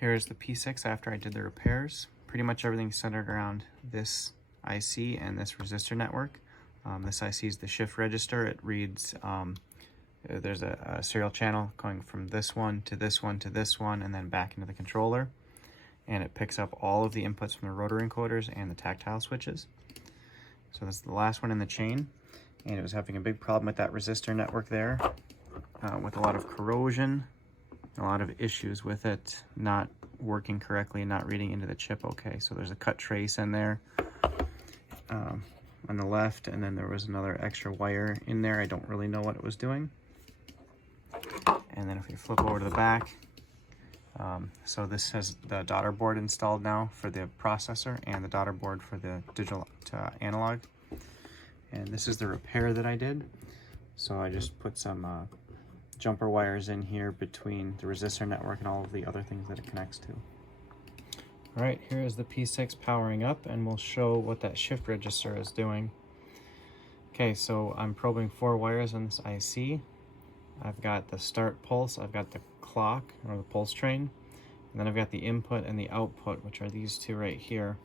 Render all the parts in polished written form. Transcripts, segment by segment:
Here's the P6 after I did the repairs. Pretty much everything's centered around this IC and this resistor network. This IC is the shift register. It reads, there's a serial channel going from this one to this one to this one and then back into the controller. And it picks up all of the inputs from the rotor encoders and the tactile switches. So that's the last one in the chain. And it was having a big problem with that resistor network there, with a lot of corrosion, a lot of issues with it not working correctly and not reading into the chip okay. So there's a cut trace in there on the left, and then there was another extra wire in there. I don't really know what it was doing. And then if we flip over to the back, so this has the daughter board installed now for the processor and the daughter board for the digital to analog. And this is the repair that I did. So I just put some jumper wires in here between the resistor network and all of the other things that it connects to. All right, here is the P6 powering up, and we'll show what that shift register is doing. Okay, so I'm probing 4 wires on this IC. I've got the start pulse, I've got the clock or the pulse train, and then I've got the input and the output, which are these two right here.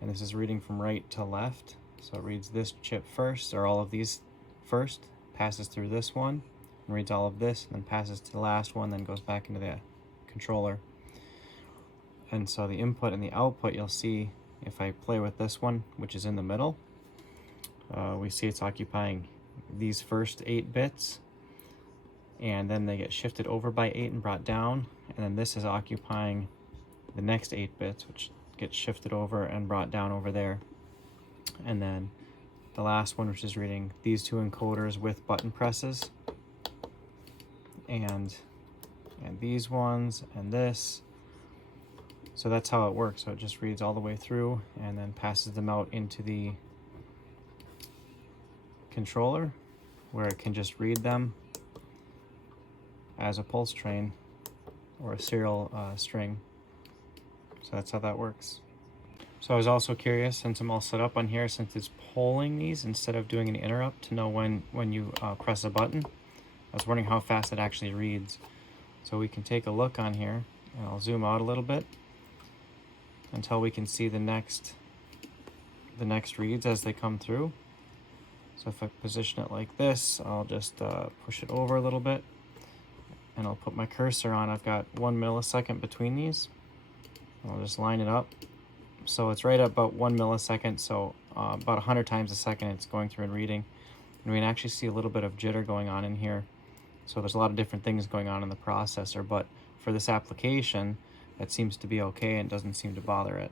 And this is reading from right to left. So it reads this chip first, or all of these first, passes through this one, and reads all of this, and then passes to the last one, then goes back into the controller. And so the input and the output, you'll see if I play with this one, which is in the middle, we see it's occupying these first 8 bits, and then they get shifted over by 8 and brought down, and then this is occupying the next 8 bits, which gets shifted over and brought down over there. And then the last one, which is reading these 2 encoders with button presses, and these ones and this. So that's how it works. So it just reads all the way through and then passes them out into the controller, where it can just read them as a pulse train or a serial string. So that's how that works. So I was also curious, since I'm all set up on here, since it's polling these instead of doing an interrupt, to know when you press a button. I was wondering how fast it actually reads. So we can take a look on here, and I'll zoom out a little bit until we can see the next reads as they come through. So if I position it like this, I'll just push it over a little bit, and I'll put my cursor on. I've got 1 millisecond between these. I'll just line it up. So it's right at about 1 millisecond, so about 100 times a second it's going through and reading. And we can actually see a little bit of jitter going on in here. So there's a lot of different things going on in the processor, but for this application, that seems to be okay and doesn't seem to bother it.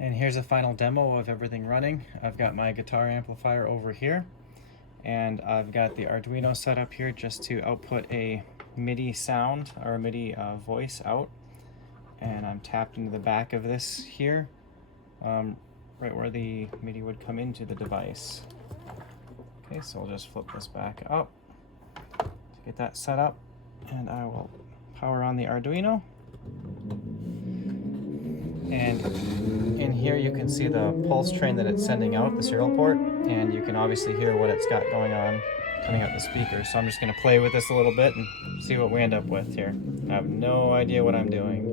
And here's a final demo of everything running. I've got my guitar amplifier over here, and I've got the Arduino set up here just to output a MIDI sound or a MIDI voice out. And I'm tapped into the back of this here, right where the MIDI would come into the device. Okay, so we'll just flip this back up to get that set up, and I will power on the Arduino. And in here you can see the pulse train that it's sending out, the serial port, and you can obviously hear what it's got going on coming out the speaker. So I'm just going to play with this a little bit and see what we end up with here. I have no idea what I'm doing.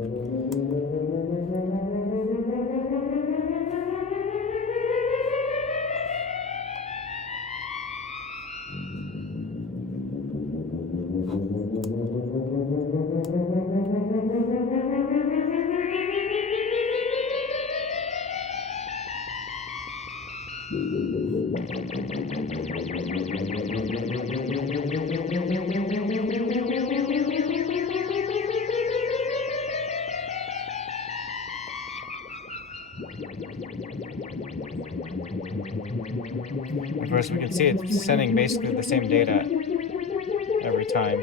Of course, we can see it's sending basically the same data every time.